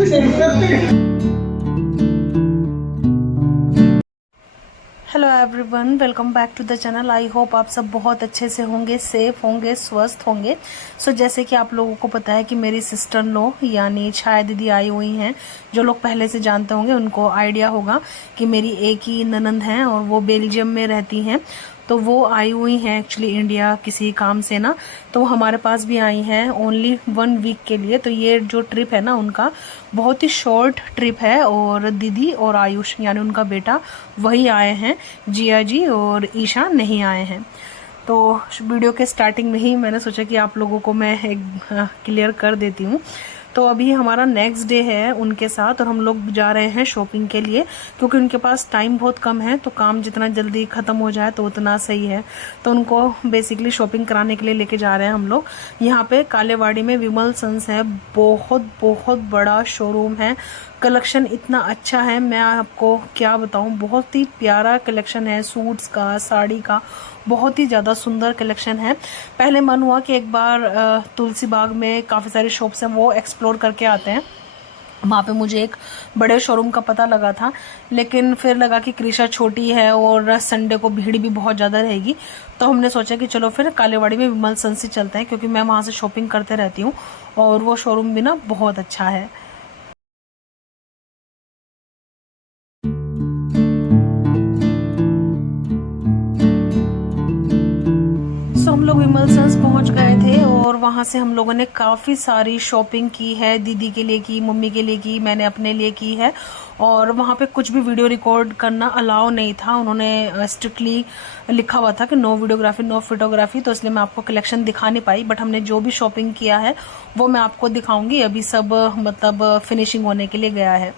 Hello everyone, welcome back to the channel. I hope आप सब बहुत अच्छे से होंगे, सेफ होंगे, स्वस्थ होंगे। जैसे कि आप लोगों को पता है कि मेरी सिस्टर इन लॉ यानी छाया दीदी आई हुई हैं। जो लोग पहले से जानते होंगे उनको आइडिया होगा कि मेरी एक ही ननंद हैं और वो बेल्जियम में रहती हैं। तो वो आई हुई हैं एक्चुअली इंडिया किसी काम से ना, तो वो हमारे पास भी आई हैं ओनली 1 वीक के लिए। तो ये जो ट्रिप है ना उनका बहुत ही शॉर्ट ट्रिप है, और दीदी और आयुष यानी उनका बेटा वही आए हैं, जिया जी और ईशा नहीं आए हैं। तो वीडियो के स्टार्टिंग में ही मैंने सोचा कि आप लोगों को मैं एक क्लियर कर देती हूँ। तो अभी हमारा नेक्स्ट डे है उनके साथ और हम लोग जा रहे हैं शॉपिंग के लिए, क्योंकि उनके पास टाइम बहुत कम है। तो काम जितना जल्दी ख़त्म हो जाए तो उतना सही है। तो उनको बेसिकली शॉपिंग कराने के लिए लेके जा रहे हैं हम लोग। यहाँ पे कालेवाड़ी में विमल सन्स है, बहुत बहुत बड़ा शोरूम है। कलेक्शन इतना अच्छा है, मैं आपको क्या बताऊँ, बहुत ही प्यारा कलेक्शन है। सूट्स का, साड़ी का बहुत ही ज़्यादा सुंदर कलेक्शन है। पहले मन हुआ कि एक बार तुलसी बाग में काफ़ी सारे शॉप्स हैं वो एक्सप्लोर करके आते हैं। वहाँ पे मुझे एक बड़े शोरूम का पता लगा था, लेकिन फिर लगा कि कृषा छोटी है और संडे को भीड़ भी बहुत ज़्यादा रहेगी। तो हमने सोचा कि चलो फिर कालेवाड़ी में विमल सन से चलते हैं, क्योंकि मैं वहाँ से शॉपिंग करते रहती हूँ और वो शोरूम भी ना बहुत अच्छा है। हम लोग विमल सन्स पहुंच गए थे और वहां से हम लोगों ने काफ़ी सारी शॉपिंग की है। दीदी के लिए की, मम्मी के लिए की, मैंने अपने लिए की है। और वहां पे कुछ भी वीडियो रिकॉर्ड करना अलाउ नहीं था, उन्होंने स्ट्रिक्टली लिखा हुआ था कि नो वीडियोग्राफी नो फोटोग्राफी। तो इसलिए मैं आपको कलेक्शन दिखा नहीं पाई, बट हमने जो भी शॉपिंग किया है वो मैं आपको दिखाऊंगी। अभी सब मतलब फिनिशिंग होने के लिए गया है।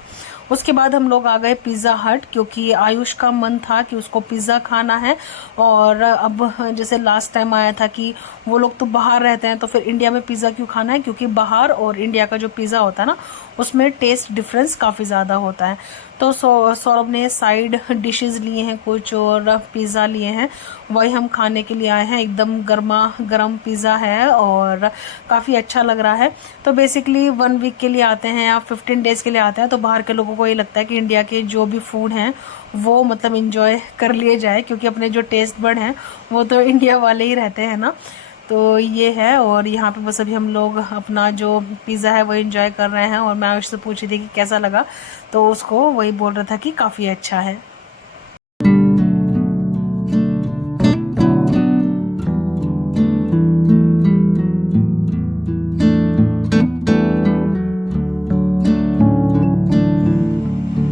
उसके बाद हम लोग आ गए पिज़्ज़ा हट, क्योंकि आयुष का मन था कि उसको पिज़्ज़ा खाना है। और अब जैसे लास्ट टाइम आया था कि वो लोग तो बाहर रहते हैं तो फिर इंडिया में पिज़्ज़ा क्यों खाना है, क्योंकि बाहर और इंडिया का जो पिज़्ज़ा होता है ना उसमें टेस्ट डिफरेंस काफ़ी ज़्यादा होता है। तो सौरभ ने साइड डिशेस लिए हैं कुछ और पिज़्ज़ा लिए हैं, वही हम खाने के लिए आए हैं। एकदम गर्मा गर्म पिज़्ज़ा है और काफ़ी अच्छा लग रहा है। तो बेसिकली 1 वीक के लिए आते हैं या 15 डेज़ के लिए आते हैं तो बाहर के लोगों को ये लगता है कि इंडिया के जो भी फूड हैं वो मतलब इंजॉय कर लिए जाए, क्योंकि अपने जो टेस्ट बड हैं वो तो इंडिया वाले ही रहते हैं ना। तो ये है, और यहाँ पे बस अभी हम लोग अपना जो पिज़्ज़ा है वो एंजॉय कर रहे हैं। और मैं आयुष से पूछी थी कि कैसा लगा, तो उसको वही बोल रहा था कि काफ़ी अच्छा है।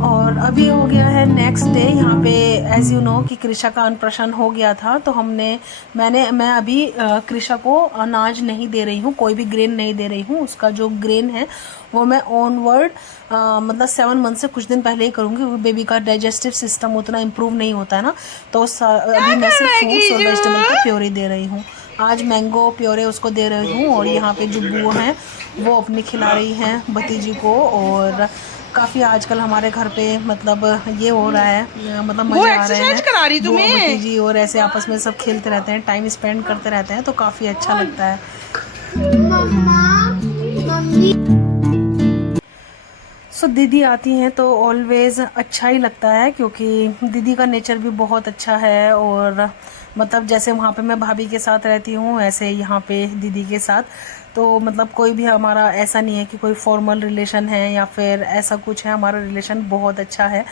और अभी हो गया है नेक्स्ट डे। यहाँ पे एज यू नो कि कृषा का अन्नप्राशन हो गया था, तो मैं अभी कृषा को अनाज नहीं दे रही हूँ, कोई भी ग्रेन नहीं दे रही हूँ। उसका जो ग्रेन है वो मैं ऑनवर्ड मतलब 7 मंथ से कुछ दिन पहले ही करूँगी, क्योंकि बेबी का डाइजेस्टिव सिस्टम उतना इम्प्रूव नहीं होता है ना। तो अभी मैं सिर्फ फ्रूट्स और वेजिटेबल का प्योरी दे रही हूँ। आज मैंगो प्योरे उसको दे रही हूँ, और यहाँ पे जो बुआ हैं वो अपनी खिला रही हैं भतीजी को। और काफ़ी आजकल हमारे घर पे मतलब ये हो रहा है, मतलब मज़े आ रहे हैं। करा रही बुआ तुम्हें। भतीजी और ऐसे आपस में सब खेलते रहते हैं, टाइम स्पेंड करते रहते हैं, तो काफ़ी अच्छा लगता है। दीदी आती हैं तो ऑलवेज़ अच्छा ही लगता है, क्योंकि दीदी का नेचर भी बहुत अच्छा है। और मतलब जैसे वहाँ पे मैं भाभी के साथ रहती हूँ, ऐसे यहाँ पे दीदी के साथ। तो मतलब कोई भी हमारा ऐसा नहीं है कि कोई फॉर्मल रिलेशन है या फिर ऐसा कुछ है, हमारा रिलेशन बहुत अच्छा है।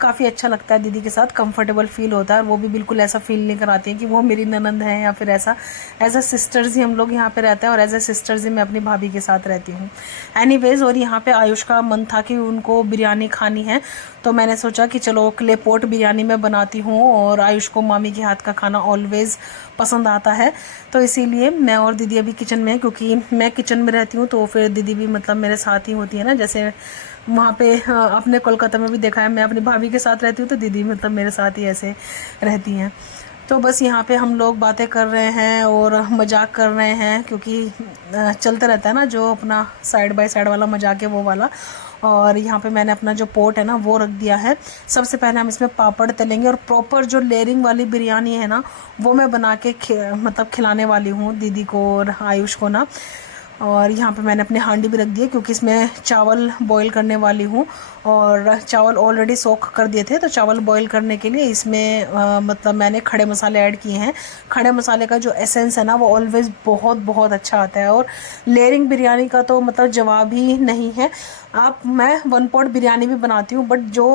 काफ़ी अच्छा लगता है दीदी के साथ, कंफर्टेबल फील होता है। और वो भी बिल्कुल ऐसा फील नहीं कराती है कि वो मेरी ननंद है या फिर ऐसा। एज अ सिस्टर्स ही हम लोग यहाँ पे रहते हैं, और एज अ सिस्टर्स ही मैं अपनी भाभी के साथ रहती हूँ। एनीवेज, और यहाँ पे आयुष का मन था कि उनको बिरयानी खानी है, तो मैंने सोचा कि चलो क्ले पॉट बिरयानी मैं बनाती हूँ। और आयुष को मामी के हाथ का खाना ऑलवेज़ पसंद आता है, तो इसीलिए मैं और दीदी अभी किचन में, क्योंकि मैं किचन में रहती हूँ तो फिर दीदी भी मतलब मेरे साथ ही होती है ना। जैसे वहाँ पे अपने कोलकाता में भी देखा है, मैं अपनी भाभी के साथ रहती हूँ तो दीदी मतलब मेरे साथ ही ऐसे रहती हैं। तो बस यहाँ पे हम लोग बातें कर रहे हैं और मजाक कर रहे हैं, क्योंकि चलते रहता है ना जो अपना साइड बाय साइड वाला मजाक है वो वाला। और यहाँ पे मैंने अपना जो पोट है ना वो रख दिया है। सबसे पहले हम इसमें पापड़ तलेंगे, और प्रॉपर जो लेयरिंग वाली बिरयानी है ना वो मैं बना के मतलब खिलाने वाली हूँ दीदी को और आयुष को ना। और यहाँ पे मैंने अपने हांडी भी रख दिए क्योंकि इसमें चावल बॉईल करने वाली हूँ। और चावल ऑलरेडी सोख कर दिए थे, तो चावल बॉईल करने के लिए इसमें मतलब मैंने खड़े मसाले ऐड किए हैं। खड़े मसाले का जो एसेंस है ना वो ऑलवेज़ बहुत बहुत अच्छा आता है। और लेयरिंग बिरयानी का तो मतलब जवाब ही नहीं है। मैं 1 पॉट बिरयानी भी बनाती हूँ, बट जो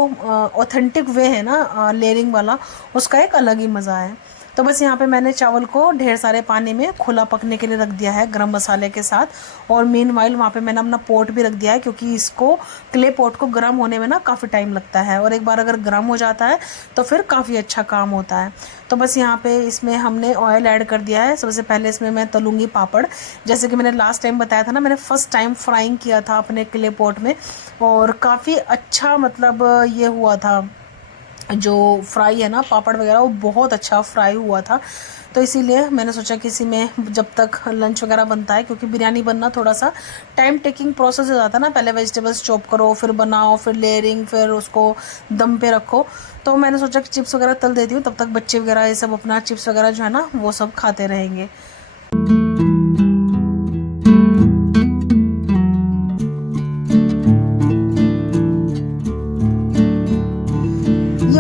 ऑथेंटिक वे है ना लेयरिंग वाला, उसका एक अलग ही मज़ा है। तो बस यहाँ पे मैंने चावल को ढेर सारे पानी में खुला पकने के लिए रख दिया है गरम मसाले के साथ। और मीनवाइल वहाँ पे मैंने अपना पोट भी रख दिया है क्योंकि इसको क्ले पोट को गर्म होने में ना काफ़ी टाइम लगता है, और एक बार अगर गर्म हो जाता है तो फिर काफ़ी अच्छा काम होता है। तो बस यहाँ पे इसमें हमने ऑयल ऐड कर दिया है। सबसे पहले इसमें मैं तलूँगी पापड़। जैसे कि मैंने लास्ट टाइम बताया था ना, मैंने फ़र्स्ट टाइम फ्राइंग किया था अपने क्ले पोट में, और काफ़ी अच्छा मतलब ये हुआ था। जो फ्राई है ना पापड़ वगैरह, वो बहुत अच्छा फ्राई हुआ था। तो इसीलिए मैंने सोचा कि इसी में जब तक लंच वगैरह बनता है, क्योंकि बिरयानी बनना थोड़ा सा टाइम टेकिंग प्रोसेस हो जाता है ना, पहले वेजिटेबल्स चॉप करो, फिर बनाओ, फिर लेयरिंग, फिर उसको दम पे रखो। तो मैंने सोचा कि चिप्स वगैरह तल देती हूँ, तब तक बच्चे वगैरह ये सब अपना चिप्स वगैरह जो है ना वो सब खाते रहेंगे।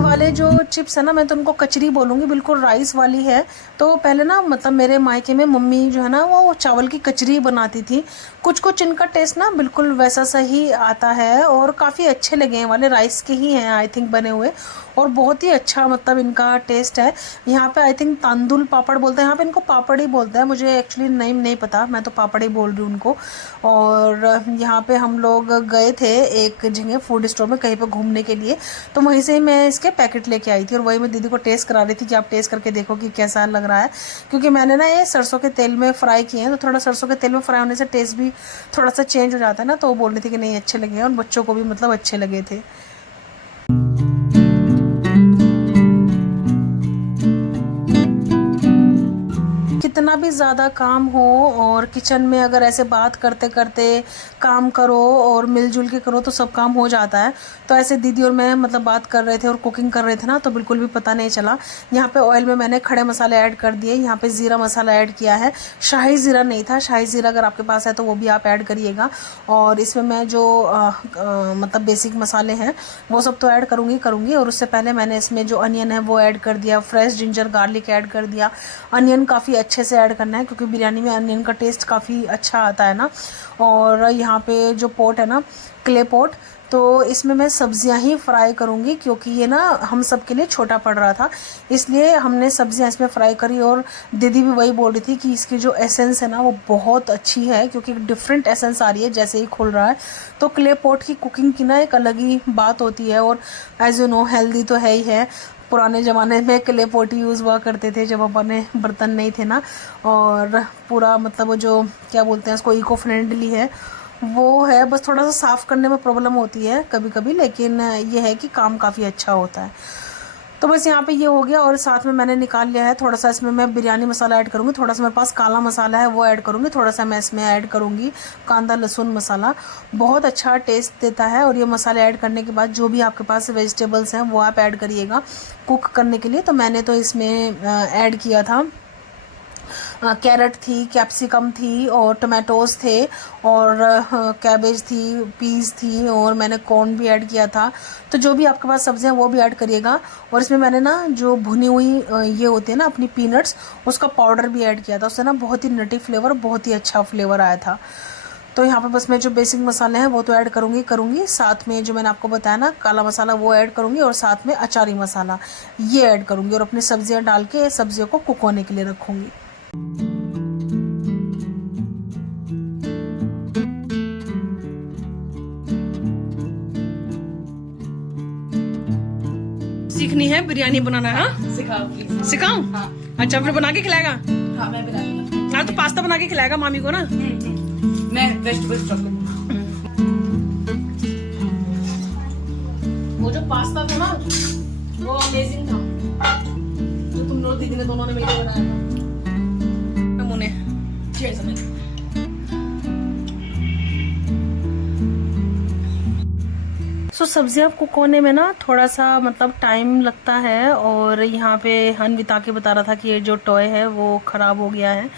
वाले जो चिप्स है ना, मैं तो उनको कचरी बोलूँगी, बिल्कुल राइस वाली है। तो पहले ना मतलब मेरे मायके में मम्मी जो है ना वो चावल की कचरी बनाती थी। कुछ कुछ इनका टेस्ट ना बिल्कुल वैसा सही आता है, और काफ़ी अच्छे लगे हैं। वाले राइस के ही हैं आई थिंक बने हुए, और बहुत ही अच्छा मतलब इनका टेस्ट है। यहाँ पे आई थिंक तांदुल पापड़ बोलते हैं, यहाँ पे इनको पापड़ ही बोलते हैं, मुझे एक्चुअली नेम नहीं पता, मैं तो पापड़ ही बोल रही हूँ उनको। और यहाँ पे हम लोग गए थे एक जगह फूड स्टोर में कहीं पे घूमने के लिए, तो वहीं से मैं इसके पैकेट लेके आई थी, और वही मैं दीदी को टेस्ट करा रही थी कि आप टेस्ट करके देखो कि कैसा लग रहा है। क्योंकि मैंने ना ये सरसों के तेल में फ्राई किए हैं, तो थोड़ा सरसों के तेल में फ्राई होने से टेस्ट भी थोड़ा सा चेंज हो जाता है ना। तो वो बोल रही थी कि नहीं अच्छे लगे हैं, और बच्चों को भी मतलब अच्छे लगे थे। कितना भी ज़्यादा काम हो और किचन में अगर ऐसे बात करते करते काम करो और मिलजुल के करो तो सब काम हो जाता है। तो ऐसे दीदी और मैं मतलब बात कर रहे थे और कुकिंग कर रहे थे ना, तो बिल्कुल भी पता नहीं चला। यहाँ पे ऑयल में मैंने खड़े मसाले ऐड कर दिए, यहाँ पे ज़ीरा मसाला ऐड किया है। शाही ज़ीरा नहीं था, शाही ज़ीरा अगर आपके पास है तो वो भी आप ऐड करिएगा। और इसमें मैं जो मतलब बेसिक मसाले हैं वो सब तो ऐड करूँगी। और उससे पहले मैंने इसमें जो अनियन है वो ऐड कर दिया, फ्रेश जिंजर गार्लिक ऐड कर दिया। अनियन काफ़ी अच्छे से ऐड करना है क्योंकि बिरयानी में अनियन का टेस्ट काफ़ी अच्छा आता है ना। और यहाँ पे जो पोट है ना क्ले पोट, तो इसमें मैं सब्जियां ही फ्राई करूँगी क्योंकि ये ना हम सब के लिए छोटा पड़ रहा था, इसलिए हमने सब्जियां इसमें फ्राई करी। और दीदी भी वही बोल रही थी कि इसकी जो एसेंस है ना वो बहुत अच्छी है, क्योंकि डिफरेंट एसेंस आ रही है जैसे ही खुल रहा है। तो क्ले पोट की कुकिंग की ना एक अलग ही बात होती है, और एज यू नो हेल्दी तो है ही है। पुराने ज़माने में क्ले पोट ही यूज़ हुआ करते थे जब अपने बर्तन नहीं थे ना, और पूरा मतलब वो जो क्या बोलते हैं उसको इको फ्रेंडली है वो है। बस थोड़ा सा साफ़ करने में प्रॉब्लम होती है कभी कभी, लेकिन ये है कि काम काफ़ी अच्छा होता है। तो बस यहाँ पे ये हो गया, और साथ में मैंने निकाल लिया है थोड़ा सा, इसमें मैं बिरयानी मसाला ऐड करूँगी, थोड़ा सा मेरे पास काला मसाला है वो ऐड करूँगी, थोड़ा सा मैं इसमें ऐड करूँगी कांदा लहसुन मसाला। बहुत अच्छा टेस्ट देता है। और ये मसाले ऐड करने के बाद जो भी आपके पास वेजिटेबल्स हैं वो आप ऐड करिएगा कुक करने के लिए। तो मैंने तो इसमें ऐड किया था कैरेट थी, कैप्सिकम थी, और टमाटोज़ थे, और कैबेज थी, पीस थी, और मैंने कॉर्न भी ऐड किया था। तो जो भी आपके पास सब्जियां वो भी ऐड करिएगा। और इसमें मैंने ना जो भुनी हुई ये होती है ना अपनी पीनट्स, उसका पाउडर भी ऐड किया था। उससे ना बहुत ही नटी फ्लेवर, बहुत ही अच्छा फ्लेवर आया था। तो यहाँ पे बस मैं जो बेसिक मसाले हैं वो तो ऐड करूँगी, साथ में जो मैंने आपको बताया ना काला मसाला वो ऐड करूँगी, और साथ में अचारी मसाला ये ऐड करूँगी, और अपनी सब्जियाँ डाल के सब्जियों को कुक होने के लिए रखूँगी। सीखनी है बिरयानी बनाना? हाँ सिखाओ प्लीज। सिखाऊं? हाँ। अच्छा फिर बना के खिलाएगा? हाँ मैं बना दूंगा। हाँ तो पास्ता बना के खिलाएगा मामी को ना। मैं वेजिटेबल स्टॉक करूँगा। वो जो पास्ता था ना वो अमेजिंग था, जो तुम लोग दीदी ने दोनों ने मिलकर बनाया था। मुने सब्जियां कुक होने में ना थोड़ा सा मतलब टाइम लगता है। और यहाँ पे अन्विता के बता रहा था कि ये जो टॉय है वो ख़राब हो गया है,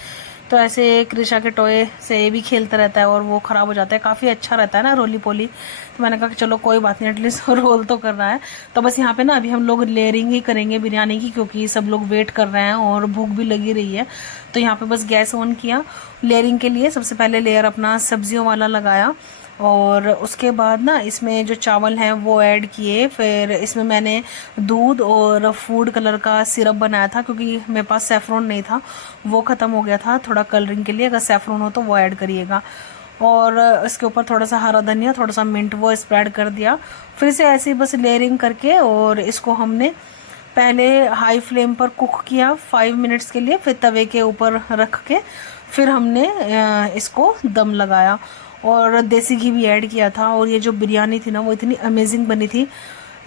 तो ऐसे कृषा के टॉय से भी खेलता रहता है और वो ख़राब हो जाता है, काफ़ी अच्छा रहता है ना रोली पोली। तो मैंने कहा कि चलो कोई बात नहीं, एटलीस्ट रोल तो कर रहा है। तो बस यहाँ पे ना अभी हम लोग लेयरिंग ही करेंगे बिरयानी की, क्योंकि सब लोग वेट कर रहे हैं और भूख भी लगी रही है। तो यहाँ पे बस गैस ऑन किया लेयरिंग के लिए। सबसे पहले लेयर अपना सब्जियों वाला लगाया और उसके बाद ना इसमें जो चावल हैं वो ऐड किए। फिर इसमें मैंने दूध और फूड कलर का सिरप बनाया था, क्योंकि मेरे पास सेफ्रॉन नहीं था, वो ख़त्म हो गया था थोड़ा कलरिंग के लिए। अगर सेफ्रॉन हो तो वो ऐड करिएगा। और इसके ऊपर थोड़ा सा हरा धनिया, थोड़ा सा मिंट, वो स्प्रेड कर दिया। फिर से ऐसे ही बस लेयरिंग करके और इसको हमने पहले हाई फ्लेम पर कुक किया 5 मिनट्स के लिए, फिर तवे के ऊपर रख के फिर हमने इसको दम लगाया और देसी घी भी ऐड किया था। और ये जो बिरयानी थी ना वो इतनी अमेजिंग बनी थी,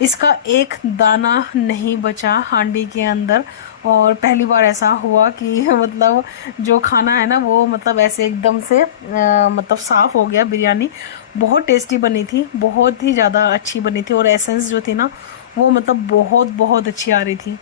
इसका एक दाना नहीं बचा हांडी के अंदर। और पहली बार ऐसा हुआ कि मतलब जो खाना है ना वो मतलब ऐसे एकदम से मतलब साफ़ हो गया। बिरयानी बहुत टेस्टी बनी थी, बहुत ही ज़्यादा अच्छी बनी थी और एसेंस जो थी ना वो मतलब बहुत बहुत अच्छी आ रही थी।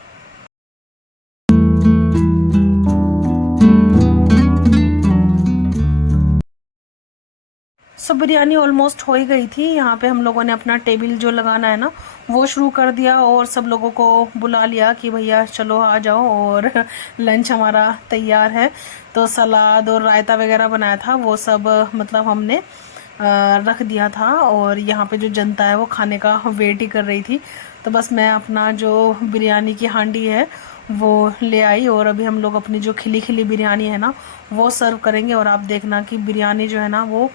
सब बिरयानी ऑलमोस्ट हो ही गई थी। यहाँ पे हम लोगों ने अपना टेबल जो लगाना है ना वो शुरू कर दिया और सब लोगों को बुला लिया कि भैया चलो आ जाओ और लंच हमारा तैयार है। तो सलाद और रायता वगैरह बनाया था वो सब मतलब हमने रख दिया था। और यहाँ पे जो जनता है वो खाने का वेट ही कर रही थी। तो बस मैं अपना जो बिरयानी की हांडी है वो ले आई और अभी हम लोग अपनी जो खिली खिली बिरयानी है ना वो सर्व करेंगे। और आप देखना कि बिरयानी जो है ना वो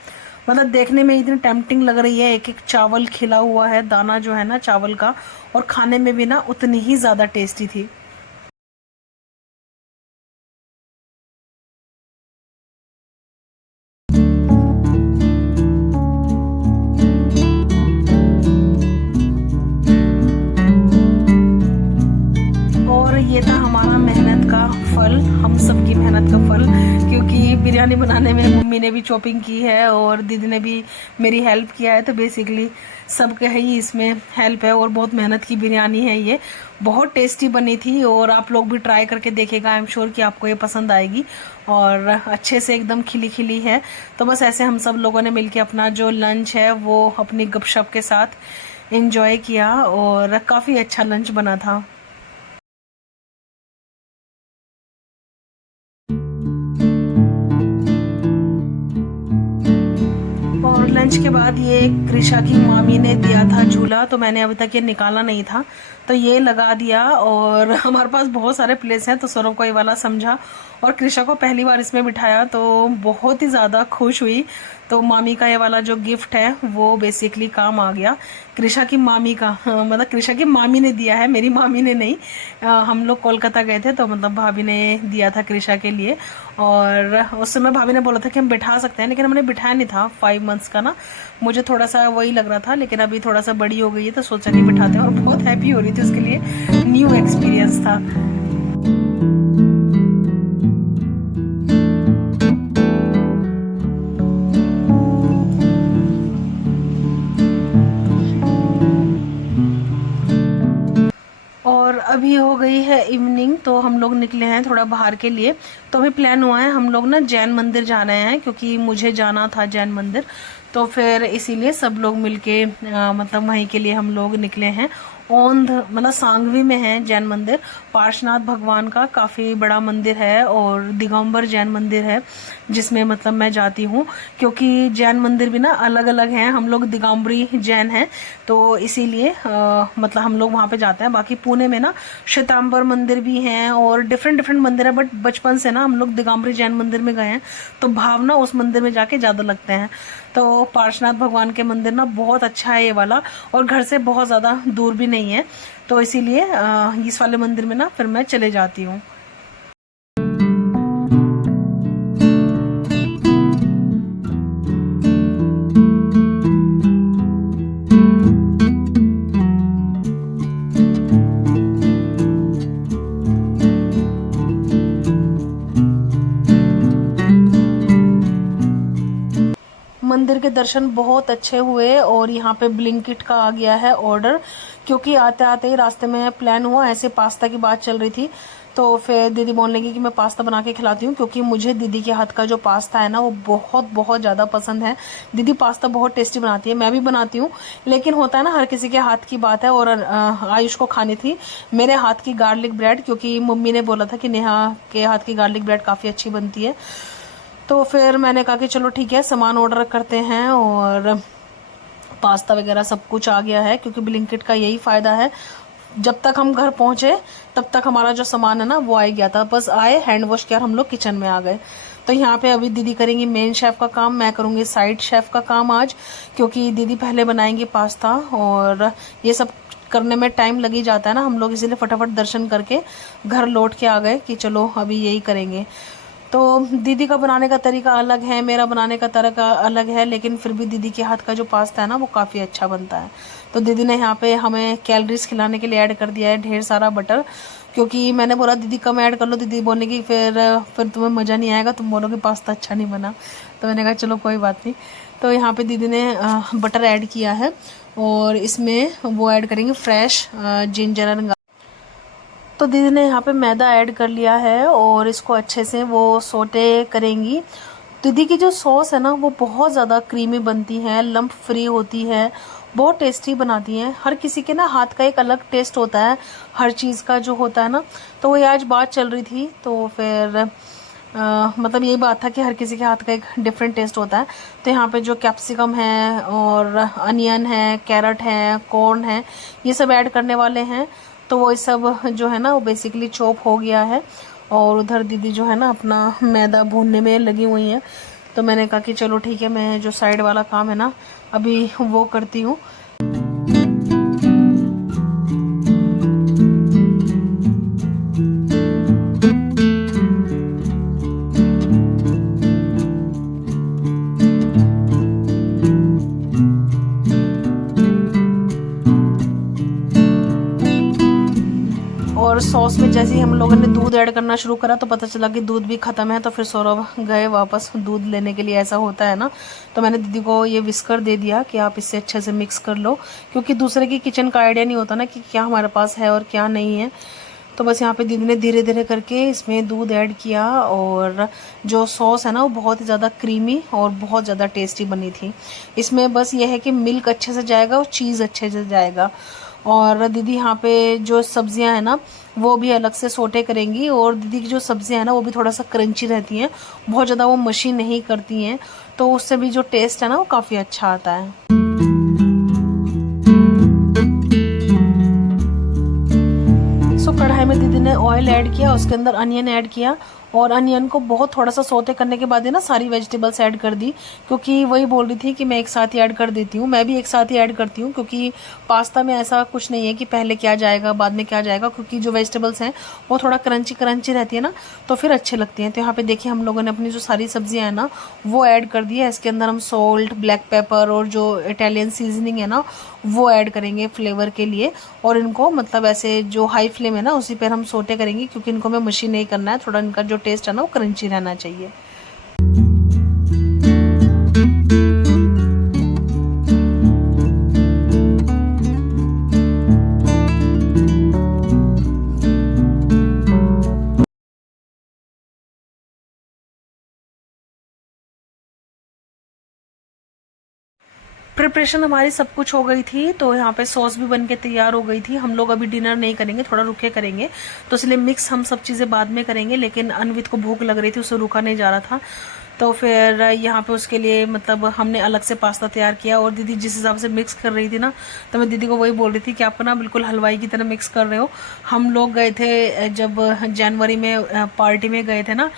मतलब देखने में इतनी टेम्पटिंग लग रही है। एक एक चावल खिला हुआ है, दाना जो है ना चावल का, और खाने में भी ना उतनी ही ज़्यादा टेस्टी थी। और ये था हमारा मेहनत का फल, हम सब की मेहनत का फल, क्योंकि बिरयानी बनाने में मम्मी ने भी चॉपिंग की है और दीदी ने भी मेरी हेल्प किया है। तो बेसिकली सबके ही इसमें हेल्प है और बहुत मेहनत की बिरयानी है ये। बहुत टेस्टी बनी थी और आप लोग भी ट्राई करके देखेगा, आई एम श्योर कि आपको ये पसंद आएगी। और अच्छे से एकदम खिली खिली है। तो बस ऐसे हम सब लोगों ने मिलके अपना जो लंच है वो अपनी गपशप के साथ एंजॉय किया और काफ़ी अच्छा लंच बना था। और लंच के बाद ये कृषा की मामी ने दिया था झूला, तो मैंने अभी तक ये निकाला नहीं था, तो ये लगा दिया। और हमारे पास बहुत सारे प्लेस हैं तो सौरभ को ये वाला समझा और कृषा को पहली बार इसमें बिठाया तो बहुत ही ज़्यादा खुश हुई। तो मामी का ये वाला जो गिफ्ट है वो बेसिकली काम आ गया। कृषा की मामी का मतलब कृषा की मामी ने दिया है, मेरी मामी ने नहीं। हम लोग कोलकाता गए थे तो मतलब भाभी ने दिया था कृषा के लिए। और उस समय भाभी ने बोला था कि हम बिठा सकते हैं, लेकिन हमने बिठाया नहीं था। 5 मंथ्स का ना मुझे थोड़ा सा वही लग रहा था, लेकिन अभी थोड़ा सा बड़ी हो गई है तो सोचा कि बिठाते हैं। और बहुत हैप्पी हो रही थी उसके लिए, न्यू एक्सपीरियंस था। और अभी हो गई है इवनिंग, तो हम लोग निकले हैं थोड़ा बाहर के लिए। तो अभी प्लान हुआ है हम लोग ना जैन मंदिर जा रहे हैं, क्योंकि मुझे जाना था जैन मंदिर। तो फिर इसीलिए सब लोग मिलके मतलब वहीं के लिए हम लोग निकले हैं। औंध मतलब सांगवी में है जैन मंदिर, पार्श्वनाथ भगवान का काफ़ी बड़ा मंदिर है और दिगंबर जैन मंदिर है जिसमें मतलब मैं जाती हूँ, क्योंकि जैन मंदिर भी ना अलग अलग हैं। हम लोग दिगंबरी जैन हैं तो इसीलिए मतलब हम लोग वहाँ पे जाते हैं। बाकी पुणे में ना श्वेतांबर मंदिर भी हैं और डिफरेंट मंदिर है, बट बचपन से ना हम लोग दिगंबरी जैन मंदिर में गए हैं तो भावना उस मंदिर में जाके ज़्यादा लगते हैं। तो पार्श्वनाथ भगवान के मंदिर ना बहुत अच्छा है ये वाला, और घर से बहुत ज़्यादा दूर भी नहीं है, तो इसीलिए इस वाले मंदिर में ना फिर मैं चले जाती हूँ। मंदिर के दर्शन बहुत अच्छे हुए और यहाँ पे ब्लिंकिट का आ गया है ऑर्डर, क्योंकि आते आते ही रास्ते में प्लान हुआ, ऐसे पास्ता की बात चल रही थी तो फिर दीदी बोलने लगी कि मैं पास्ता बना के खिलाती हूँ, क्योंकि मुझे दीदी के हाथ का जो पास्ता है ना वो बहुत बहुत ज़्यादा पसंद है। दीदी पास्ता बहुत टेस्टी बनाती है, मैं भी बनाती हूँ, लेकिन होता है ना हर किसी के हाथ की बात है। और आयुष को खानी थी मेरे हाथ की गार्लिक ब्रेड, क्योंकि मम्मी ने बोला था कि नेहा के हाथ की गार्लिक ब्रेड काफ़ी अच्छी बनती है। तो फिर मैंने कहा कि चलो ठीक है, सामान ऑर्डर करते हैं। और पास्ता वगैरह सब कुछ आ गया है, क्योंकि ब्लिंकिट का यही फ़ायदा है, जब तक हम घर पहुंचे तब तक हमारा जो सामान है ना वो आ गया था। बस आए, हैंड वॉश किया, हम लोग किचन में आ गए। तो यहाँ पे अभी दीदी करेंगी मेन शेफ़ का काम, मैं करूँगी साइड शेफ़ का काम आज, क्योंकि दीदी पहले बनाएंगी पास्ता और ये सब करने में टाइम लग ही जाता है ना हम लोग, इसीलिए फटाफट दर्शन करके घर लौट के आ गए कि चलो अभी यही करेंगे। तो दीदी का बनाने का तरीका अलग है, मेरा बनाने का तरीका अलग है, लेकिन फिर भी दीदी के हाथ का जो पास्ता है ना वो काफ़ी अच्छा बनता है। तो दीदी ने यहाँ पे हमें कैलोरीज खिलाने के लिए ऐड कर दिया है ढेर सारा बटर, क्योंकि मैंने बोला दीदी कम ऐड कर लो, दीदी बोलने की फिर तुम्हें मज़ा नहीं आएगा, तुम बोलोगे पास्ता अच्छा नहीं बना। तो मैंने कहा चलो कोई बात नहीं। तो यहाँ पे दीदी ने बटर ऐड किया है और इसमें वो ऐड करेंगे फ्रेश जिंजर एंड। तो दीदी ने यहाँ पे मैदा ऐड कर लिया है और इसको अच्छे से वो सोटे करेंगी। दीदी की जो सॉस है ना वो बहुत ज़्यादा क्रीमी बनती है, लम्प फ्री होती है, बहुत टेस्टी बनाती हैं। हर किसी के ना हाथ का एक अलग टेस्ट होता है, हर चीज़ का जो होता है ना। तो वही आज बात चल रही थी, तो फिर मतलब यही बात था कि हर किसी के हाथ का एक डिफरेंट टेस्ट होता है। तो यहाँ पे जो कैप्सिकम है और अनियन है, कैरेट है, कॉर्न है, ये सब ऐड करने वाले हैं। तो वो सब जो है ना वो बेसिकली चॉप हो गया है और उधर दीदी जो है ना अपना मैदा भूनने में लगी हुई है। तो मैंने कहा कि चलो ठीक है, मैं जो साइड वाला काम है ना अभी वो करती हूँ। और सॉस में जैसे ही हम लोगों ने दूध ऐड करना शुरू करा तो पता चला कि दूध भी ख़त्म है। तो फिर सौरभ गए वापस दूध लेने के लिए, ऐसा होता है ना। तो मैंने दीदी को ये विस्कर दे दिया कि आप इससे अच्छे से मिक्स कर लो, क्योंकि दूसरे की किचन का आइडिया नहीं होता ना कि क्या हमारे पास है और क्या नहीं है। तो बस यहाँ पे दीदी ने धीरे धीरे करके इसमें दूध ऐड किया और जो सॉस है ना वो बहुत ही ज़्यादा क्रीमी और बहुत ज़्यादा टेस्टी बनी थी। इसमें बस ये है कि मिल्क अच्छे से जाएगा और चीज़ अच्छे से जाएगा। और दीदी यहाँ पे जो सब्जियां हैं ना वो भी अलग से सोटे करेंगी, और दीदी की जो सब्जियां हैं ना वो भी थोड़ा सा क्रंची रहती हैं, बहुत ज़्यादा वो मशी नहीं करती हैं, तो उससे भी जो टेस्ट है ना वो काफ़ी अच्छा आता है। कढ़ाई में दीदी ने ऑयल ऐड किया, उसके अंदर अनियन ऐड किया और अनियन को बहुत थोड़ा सा सोते करने के बाद ना सारी वेजिटेबल्स ऐड कर दी, क्योंकि वही बोल रही थी कि मैं एक साथ ही ऐड कर देती हूँ। मैं भी एक साथ ही ऐड करती हूँ, क्योंकि पास्ता में ऐसा कुछ नहीं है कि पहले क्या जाएगा बाद में क्या जाएगा, क्योंकि जो वेजिटेबल्स हैं वो थोड़ा क्रंची क्रंची रहती है ना, तो फिर अच्छे लगती हैं। तो यहाँ पे देखिए हम लोगों ने अपनी जो सारी सब्जियाँ हैं ना वो ऐड कर दी है। इसके अंदर हम सॉल्ट, ब्लैक पेपर और जो इटालियन सीजनिंग है ना वो ऐड करेंगे फ्लेवर के लिए, और इनको मतलब ऐसे जो हाई फ्लेम है ना उसी पर हम सोटे करेंगे, क्योंकि इनको हमें मशीन नहीं करना है, थोड़ा इनका जो टेस्ट है ना वो क्रंची रहना चाहिए। प्रिपरेशन हमारी सब कुछ हो गई थी, तो यहाँ पे सॉस भी बन के तैयार हो गई थी। हम लोग अभी डिनर नहीं करेंगे, थोड़ा रुके करेंगे, तो इसलिए मिक्स हम सब चीज़ें बाद में करेंगे। लेकिन अनवित को भूख लग रही थी, उसे रुका नहीं जा रहा था, तो फिर यहाँ पे उसके लिए मतलब हमने अलग से पास्ता तैयार किया। और दीदी जिस हिसाब से मिक्स कर रही थी ना, तो मैं दीदी को वही बोल रही थी कि आप ना बिल्कुल हलवाई की तरह मिक्स कर रहे हो। हम लोग गए थे जब जनवरी में पार्टी में गए थे ना,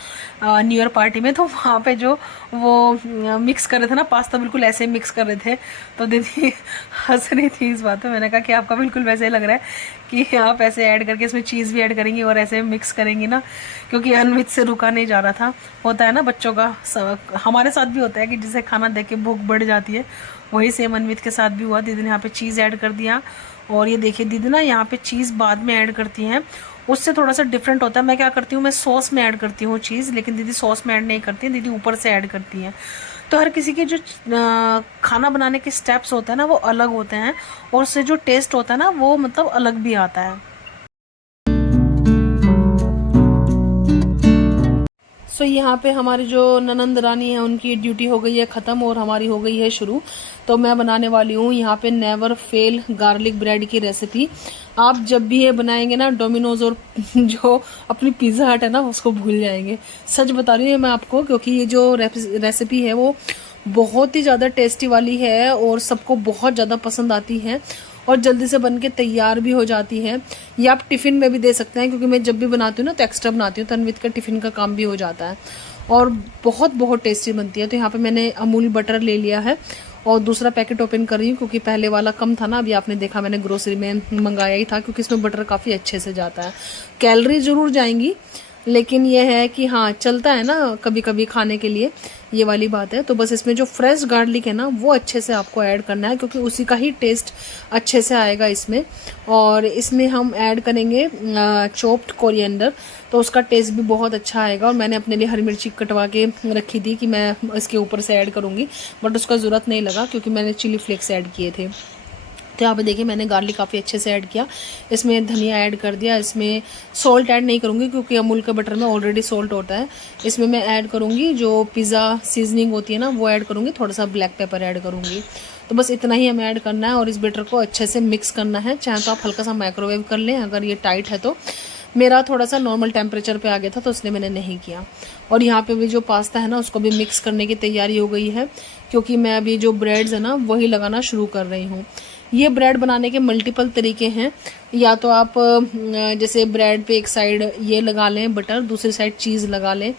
न्यू ईयर पार्टी में, तो वहाँ पे जो वो मिक्स कर रहे थे ना पास्ता, बिल्कुल ऐसे मिक्स कर रहे थे। तो दीदी हंस रही थी इस बात पे। मैंने कहा कि आपका बिल्कुल वैसे ही लग रहा है कि आप ऐसे ऐड करके इसमें चीज़ भी ऐड करेंगी और ऐसे मिक्स करेंगी ना, क्योंकि अनवित से रुका नहीं जा रहा था। होता है ना बच्चों का, हमारे साथ भी होता है कि जिसे खाना देख के भूख बढ़ जाती है, वही सेम अनवित के साथ भी हुआ। दीदी ने यहाँ पे चीज़ ऐड कर दिया, और ये देखिए दीदी ना यहाँ पे चीज़ बाद में ऐड करती हैं, उससे थोड़ा सा डिफरेंट होता है। मैं क्या करती हूँ, मैं सॉस में ऐड करती हूँ चीज़, लेकिन दीदी सॉस में ऐड नहीं करती हैं, दीदी ऊपर से ऐड करती हैं। तो हर किसी के जो खाना बनाने के स्टेप्स होते हैं ना वो अलग होते हैं, और उससे जो टेस्ट होता है ना वो मतलब अलग भी आता है। सो यहाँ पे हमारी जो ननंद रानी है उनकी ड्यूटी हो गई है ख़त्म और हमारी हो गई है शुरू। तो मैं बनाने वाली हूँ यहाँ पे नेवर फेल गार्लिक ब्रेड की रेसिपी। आप जब भी ये बनाएंगे ना डोमिनोज और जो अपनी पिज़्ज़ा हट है ना उसको भूल जाएंगे। सच बता रही हूँ मैं आपको, क्योंकि ये जो रेसिपी है वो बहुत ही ज़्यादा टेस्टी वाली है और सबको बहुत ज़्यादा पसंद आती है और जल्दी से बन के तैयार भी हो जाती है। ये आप टिफ़िन में भी दे सकते हैं, क्योंकि मैं जब भी बनाती हूँ ना तो एक्स्ट्रा बनाती हूँ, तन्वित का टिफ़िन का काम भी हो जाता है और बहुत बहुत टेस्टी बनती है। तो यहाँ पे मैंने अमूल बटर ले लिया है और दूसरा पैकेट ओपन कर रही हूँ, क्योंकि पहले वाला कम था ना। अभी आपने देखा मैंने ग्रोसरी में मंगाया ही था, क्योंकि इसमें बटर काफ़ी अच्छे से जाता है। कैलोरी ज़रूर जाएंगी, लेकिन यह है कि हाँ चलता है ना कभी कभी खाने के लिए, ये वाली बात है। तो बस इसमें जो फ्रेश गार्लिक है ना वो अच्छे से आपको ऐड करना है, क्योंकि उसी का ही टेस्ट अच्छे से आएगा इसमें। और इसमें हम ऐड करेंगे चॉप्ड कोरिएंडर, तो उसका टेस्ट भी बहुत अच्छा आएगा। और मैंने अपने लिए हरी मिर्ची कटवा के रखी थी कि मैं इसके ऊपर से ऐड करूँगी, बट उसका ज़रूरत नहीं लगा क्योंकि मैंने चिली फ्लेक्स ऐड किए थे। तो यहाँ पे देखिए मैंने गार्लिक काफ़ी अच्छे से ऐड किया, इसमें धनिया ऐड कर दिया। इसमें सॉल्ट ऐड नहीं करूँगी क्योंकि अमूल के बटर में ऑलरेडी सॉल्ट होता है। इसमें मैं ऐड करूँगी जो पिज़्ज़ा सीजनिंग होती है ना वो ऐड करूँगी, थोड़ा सा ब्लैक पेपर ऐड करूँगी। तो बस इतना ही हमें ऐड करना है और इस बैटर को अच्छे से मिक्स करना है। चाहे तो आप हल्का सा माइक्रोवेव कर लें अगर ये टाइट है तो। मेरा थोड़ा सा नॉर्मल टेम्परेचर पे आ गया था तो इसलिए मैंने नहीं किया। और यहाँ पे भी जो पास्ता है ना उसको भी मिक्स करने की तैयारी हो गई है, क्योंकि मैं अभी जो ब्रेड्स है ना वही लगाना शुरू कर रही हूँ। ये ब्रेड बनाने के मल्टीपल तरीके हैं। या तो आप जैसे ब्रेड पे एक साइड ये लगा लें बटर, दूसरी साइड चीज़ लगा लें,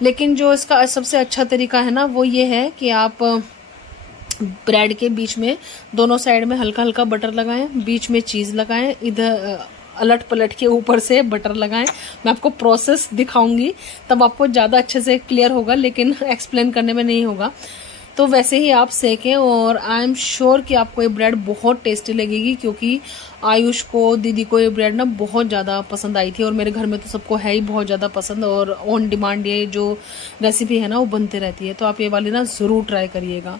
लेकिन जो इसका सबसे अच्छा तरीका है ना वो ये है कि आप ब्रेड के बीच में दोनों साइड में हल्का हल्का बटर लगाएं, बीच में चीज़ लगाएं, इधर अलट पलट के ऊपर से बटर लगाएं। मैं आपको प्रोसेस दिखाऊंगी तब आपको ज़्यादा अच्छे से क्लियर होगा, लेकिन एक्सप्लेन करने में नहीं होगा। तो वैसे ही आप सेकें और आई एम श्योर कि आपको ये ब्रेड बहुत टेस्टी लगेगी, क्योंकि आयुष को, दीदी को ये ब्रेड ना बहुत ज़्यादा पसंद आई थी और मेरे घर में तो सबको है ही बहुत ज़्यादा पसंद। और ऑन डिमांड ये जो रेसिपी है ना वो बनती रहती है। तो आप ये वाली ना ज़रूर ट्राई करिएगा।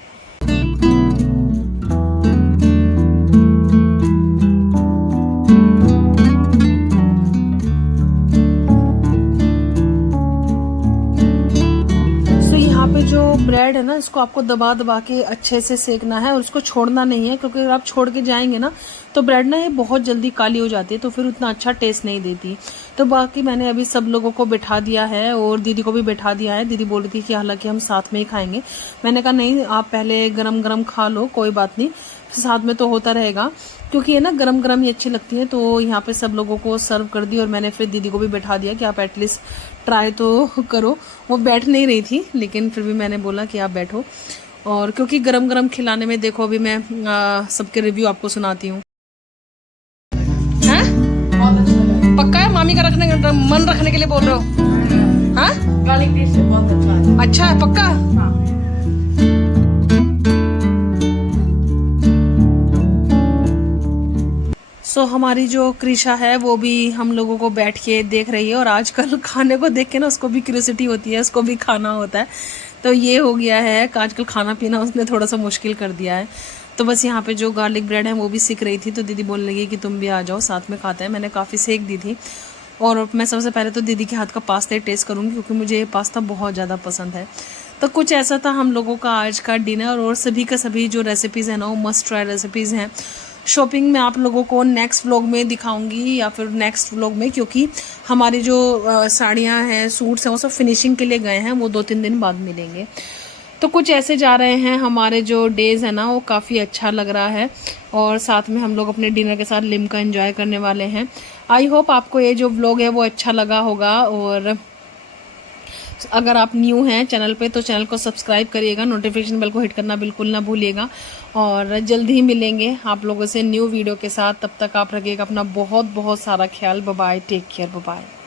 जो ब्रेड है ना इसको आपको दबा दबा के अच्छे से सेकना है और उसको छोड़ना नहीं है, क्योंकि अगर आप छोड़ के जाएंगे ना तो ब्रेड ना ये बहुत जल्दी काली हो जाती है, तो फिर उतना अच्छा टेस्ट नहीं देती। तो बाकी मैंने अभी सब लोगों को बिठा दिया है और दीदी को भी बिठा दिया है। दीदी बोल रही थी कि हालांकि हम साथ में ही खाएंगे। मैंने कहा नहीं, आप पहले गरम गरम खा लो, कोई बात नहीं, साथ में तो होता रहेगा, क्योंकि ये ना गरम गरम ही अच्छी लगती है। तो यहाँ पे सब लोगों को सर्व कर दी और मैंने फिर दीदी को भी बैठा दिया कि आप एटलीस्ट ट्राई तो करो। वो बैठ नहीं रही थी, लेकिन फिर भी मैंने बोला कि आप बैठो। और क्योंकि गरम गरम खिलाने में देखो अभी मैं सबके रिव्यू आपको सुनाती हूँ। पक्का है? मामी का मन रखने के लिए बोल रहे हो? हाँ, गार्लिक टेस्ट बहुत अच्छा है। अच्छा है? पक्का? हाँ। सो हमारी जो कृषा है वो भी हम लोगों को बैठ के देख रही है, और आजकल खाने को देख के ना उसको भी क्यूरियोसिटी होती है, उसको भी खाना होता है। तो ये हो गया है कि आजकल खाना पीना उसने थोड़ा सा मुश्किल कर दिया है। तो बस यहाँ पे जो गार्लिक ब्रेड है वो भी सीख रही थी, तो दीदी बोलने लगी कि तुम भी आ जाओ साथ में खाते हैं। मैंने काफ़ी सेक दी थी और मैं सबसे पहले तो दीदी के हाथ का पास्ता टेस्ट करूँगी, क्योंकि मुझे ये पास्ता बहुत ज़्यादा पसंद है। तो कुछ ऐसा था हम लोगों का आज का डिनर, और सभी का सभी जो रेसिपीज़ है ना वो मस्ट ट्राई रेसिपीज़ हैं। शॉपिंग में आप लोगों को नेक्स्ट व्लॉग में दिखाऊंगी या फिर नेक्स्ट व्लॉग में, क्योंकि हमारी जो साड़ियाँ हैं, सूट्स हैं, वो सब फिनिशिंग के लिए गए हैं, वो 2-3 दिन बाद मिलेंगे। तो कुछ ऐसे जा रहे हैं हमारे जो डेज़ है ना, वो काफ़ी अच्छा लग रहा है। और साथ में हम लोग अपने डिनर के साथ लिम्का एंजॉय करने वाले हैं। आई होप आपको ये जो व्लॉग है वो अच्छा लगा होगा। और अगर आप न्यू हैं चैनल पे तो चैनल को सब्सक्राइब करिएगा, नोटिफिकेशन बेल को हिट करना बिल्कुल ना भूलिएगा। और जल्द ही मिलेंगे आप लोगों से न्यू वीडियो के साथ। तब तक आप रखिएगा अपना बहुत बहुत सारा ख्याल। Bye bye, take care, bye bye.